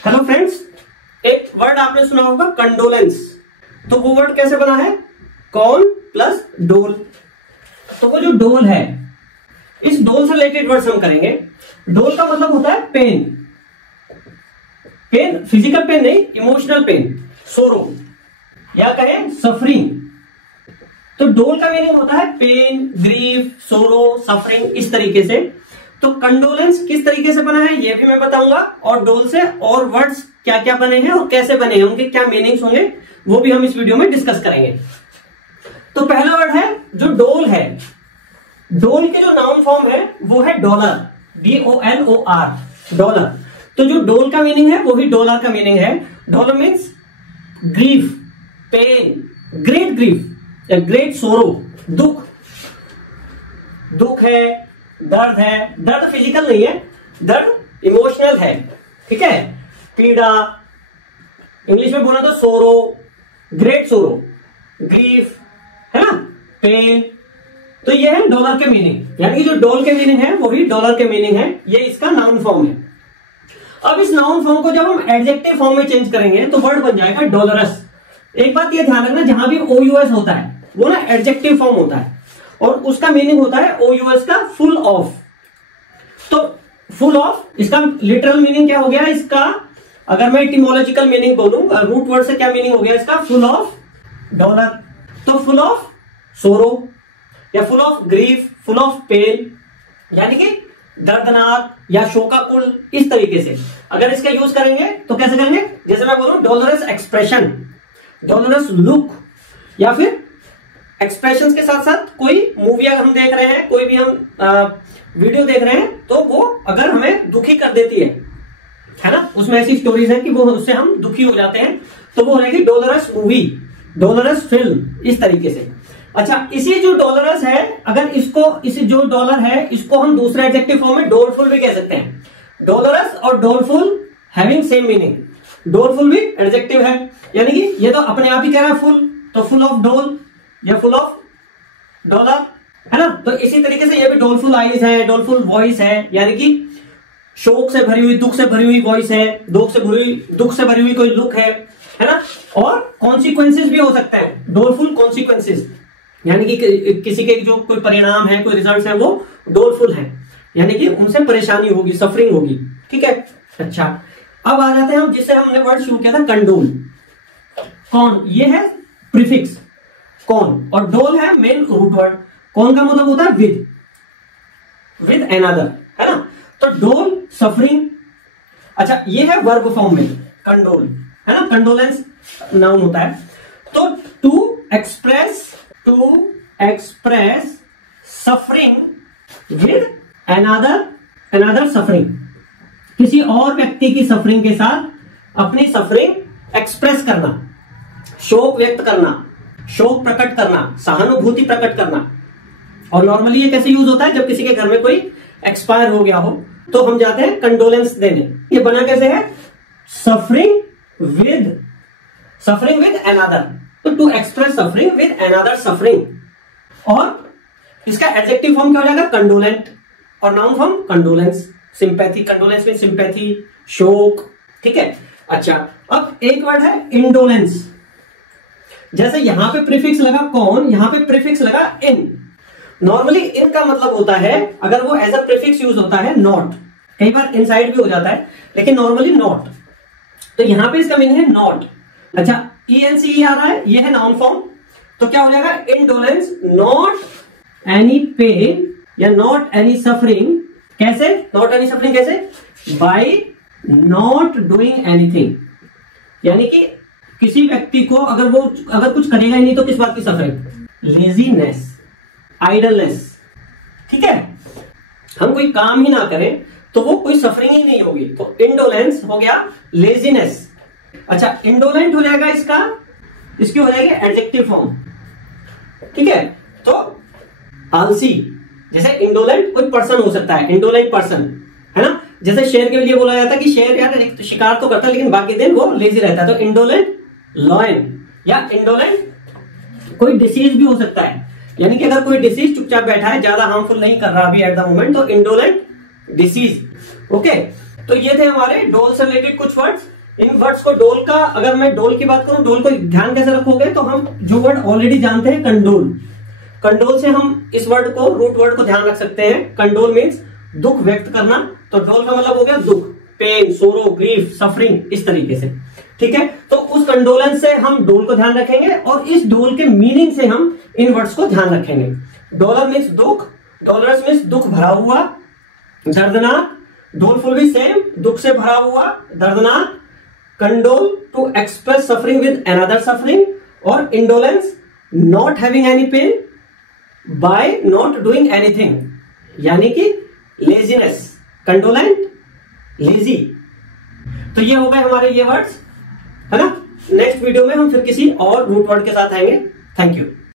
Hello friends, एक word आपने सुना होगा कंडोलेंस। तो वो वर्ड कैसे बना है? कॉन प्लस डोल। तो वो जो डोल है, इस डोल से रिलेटेड वर्ड्स हम करेंगे। डोल का मतलब होता है पेन। पेन फिजिकल पेन नहीं, इमोशनल पेन, सोरो या कहें सफरिंग। तो डोल का मीनिंग होता है पेन, ग्रीफ, सोरो, सफरिंग, इस तरीके से। तो कंडोलेंस किस तरीके से बना है ये भी मैं बताऊंगा, और डोल से और वर्ड्स क्या क्या बने हैं और कैसे बने हैं, उनके क्या मीनिंग्स होंगे वो भी हम इस वीडियो में डिस्कस करेंगे। तो पहला वर्ड है जो डोल है। डोल के जो नाउन फॉर्म है वो है डॉलर, DOLOR, डॉलर। तो जो डोल का मीनिंग है वो ही डॉलर का मीनिंग है। Dolor means grief, pain, great grief या ग्रेट सोरो, दुख। दुख है, दर्द है। दर्द फिजिकल नहीं है, दर्द इमोशनल है, ठीक है। पीड़ा, इंग्लिश में बोला तो सोरो, ग्रेट सोरो, ग्रीफ, है ना, पेन। तो ये है डॉलर के मीनिंग, यानी कि जो डोल के मीनिंग है वही डॉलर के मीनिंग है। ये इसका नाउन फॉर्म है। अब इस नाउन फॉर्म को जब हम एडजेक्टिव फॉर्म में चेंज करेंगे तो वर्ड बन जाएगा डॉलरस। एक बात ये ध्यान रखना, जहां भी OUS होता है वो ना एडजेक्टिव फॉर्म होता है, और उसका मीनिंग होता है OUS का फुल ऑफ। तो फुल ऑफ, इसका लिटरल मीनिंग क्या हो गया इसका? अगर मैं इटिमोलॉजिकल मीनिंग बोलूं, रूट वर्ड से क्या मीनिंग हो गया इसका? Full of dolor. तो फुल ऑफ सोरो या full of grief, full of pain, यानी कि दर्दनाक या शोकाकुल, इस तरीके से अगर इसका यूज करेंगे तो कैसे करेंगे? जैसे मैं बोलूं डॉलरस एक्सप्रेशन, डॉलरस लुक, या फिर एक्सप्रेशंस के साथ साथ कोई मूवी अगर हम देख रहे हैं, कोई भी हम वीडियो देख रहे हैं, तो वो अगर हमें दुखी कर देती है ना, उसमें ऐसी स्टोरीज हैं कि वो उससे हम दुखी हो जाते हैं, तो वो रहेगी डॉलरस मूवी, डॉलरस फिल्म, इस तरीके से। अच्छा, इसी जो डॉलरस है, अगर इसको, इसी जो डॉलर है इसको हम दूसरे एडजेक्टिव फॉर्म में डोलफुल भी कह सकते हैं। डॉलरस और डोलफुल हैविंग सेम मीनिंग। डोलफुल भी एडजेक्टिव है, यानी कि ये तो अपने आप ही कह रहा है फुल, तो फुल ऑफ डोल या फुल ऑफ डॉलर, है ना। तो इसी तरीके से ये भी डोलफुल आईज है, डोलफुल वॉइस है, यानी कि शोक से भरी हुई, दुख से भरी हुई वॉइस है, दुख से भरी हुई कोई लुक है ना। और कॉन्सिक्वेंसेस भी हो सकते हैं, डोलफुल कॉन्सिक्वेंसेस, यानी कि किसी के जो कोई परिणाम है, कोई रिजल्ट है, वो डोलफुल है, यानी कि उनसे परेशानी होगी, सफरिंग होगी, ठीक है। अच्छा, अब आ जाते हैं हम जिससे हमने वर्ड शुरू किया था, कंडोल। कौन, ये है प्रीफिक्स कौन, और डोल है मेन रूट वर्ड। कौन का मतलब होता है विद एनदर, है ना। तो डोल सफरिंग। अच्छा, ये है वर्ब फॉर्म में कंडोल, है ना, कंडोलेंस नाउन होता है। तो to express suffering with another suffering, किसी और व्यक्ति की सफरिंग के साथ अपनी सफरिंग एक्सप्रेस करना, शोक व्यक्त करना, शोक प्रकट करना, सहानुभूति प्रकट करना। और नॉर्मली ये कैसे यूज होता है? जब किसी के घर में कोई एक्सपायर हो गया हो तो हम जाते हैं कंडोलेंस देने। ये बना कैसे है? Suffering with another. तो to express suffering with another suffering. और इसका एडजेक्टिव फॉर्म क्या हो जाएगा? कंडोलेंट, और noun form condolence, sympathy. Condolence में सिंपैथी, शोक, ठीक है। अच्छा, अब एक वर्ड है इंडोलेंस। जैसे यहां पे प्रीफिक्स लगा कौन, यहां पे प्रीफिक्स लगा इन। नॉर्मली इन का मतलब होता है, अगर वो एज अ प्रीफिक्स यूज होता है नॉट, कई बार इनसाइड भी हो जाता है, लेकिन नॉर्मली नॉट। तो यहां पे इसका मीनिंग है नॉट। अच्छा, ENCE आ रहा है, ये है नाउन फॉर्म, तो क्या हो जाएगा? इंडोलेंस, नॉट एनी पेन या नॉट एनी सफरिंग। कैसे नॉट एनी सफरिंग? कैसे? बाय नॉट डूइंग एनीथिंग, यानी कि किसी व्यक्ति को अगर कुछ करेगा ही नहीं तो किस बात की सफरिंग? लेजीनेस, आइडलनेस, ठीक है। हम कोई काम ही ना करें तो वो कोई सफरिंग ही नहीं होगी। तो इंडोलेंस हो गया लेजीनेस। अच्छा, इंडोलेंट हो जाएगा इसकी हो जाएगी एडजेक्टिव फॉर्म, ठीक है। तो आलसी, जैसे इंडोलेंट कोई पर्सन हो सकता है, इंडोलेंट पर्सन, है ना। जैसे शेर के लिए बोला जाता है कि शेर यार तो शिकार तो करता है लेकिन बाकी दिन वो लेजी रहता है। तो इंडोलेंट लॉयन, या इंडोलेंट कोई डिसीज भी हो सकता है, यानी कि अगर कोई डिसीज चुपचाप बैठा है, ज्यादा हार्मफुल नहीं कर रहा अभी एट द मोमेंट, तो इंडोलेंट डिसीज, ओके। तो ये थे हमारे डोल से रिलेटेड कुछ वर्ड्स। इन वर्ड्स को डोल का, अगर मैं डोल की बात करूं, डोल को ध्यान कैसे रखोगे, तो हम जो वर्ड ऑलरेडी जानते हैं कंडोल, कंडोल से हम इस वर्ड को, रूट वर्ड को ध्यान रख सकते हैं। कंडोल मीन्स दुख व्यक्त करना, तो डोल का मतलब हो गया दुख, पेन, सोरो, ग्रीफ, सफरिंग, इस तरीके से। ठीक है, तो उस कंडोलेंस से हम डोल को ध्यान रखेंगे और इस डोल के मीनिंग से हम इन वर्ड्स को ध्यान रखेंगे। डोलर मीन्स दुख, डोलरस मीन्स दुख भरा हुआ, दर्दनाक, डोलफुल भी सेम, दुख से भरा हुआ, दर्दनाक। Condole to express suffering with another suffering, और indolence not having any pain by not doing anything, यानी कि लेजीनेस, कंडोलेंट, लेजी। तो ये हो गए हमारे ये वर्ड्स, है ना। नेक्स्ट वीडियो में हम फिर किसी और रूट वर्ड के साथ आएंगे। Thank you.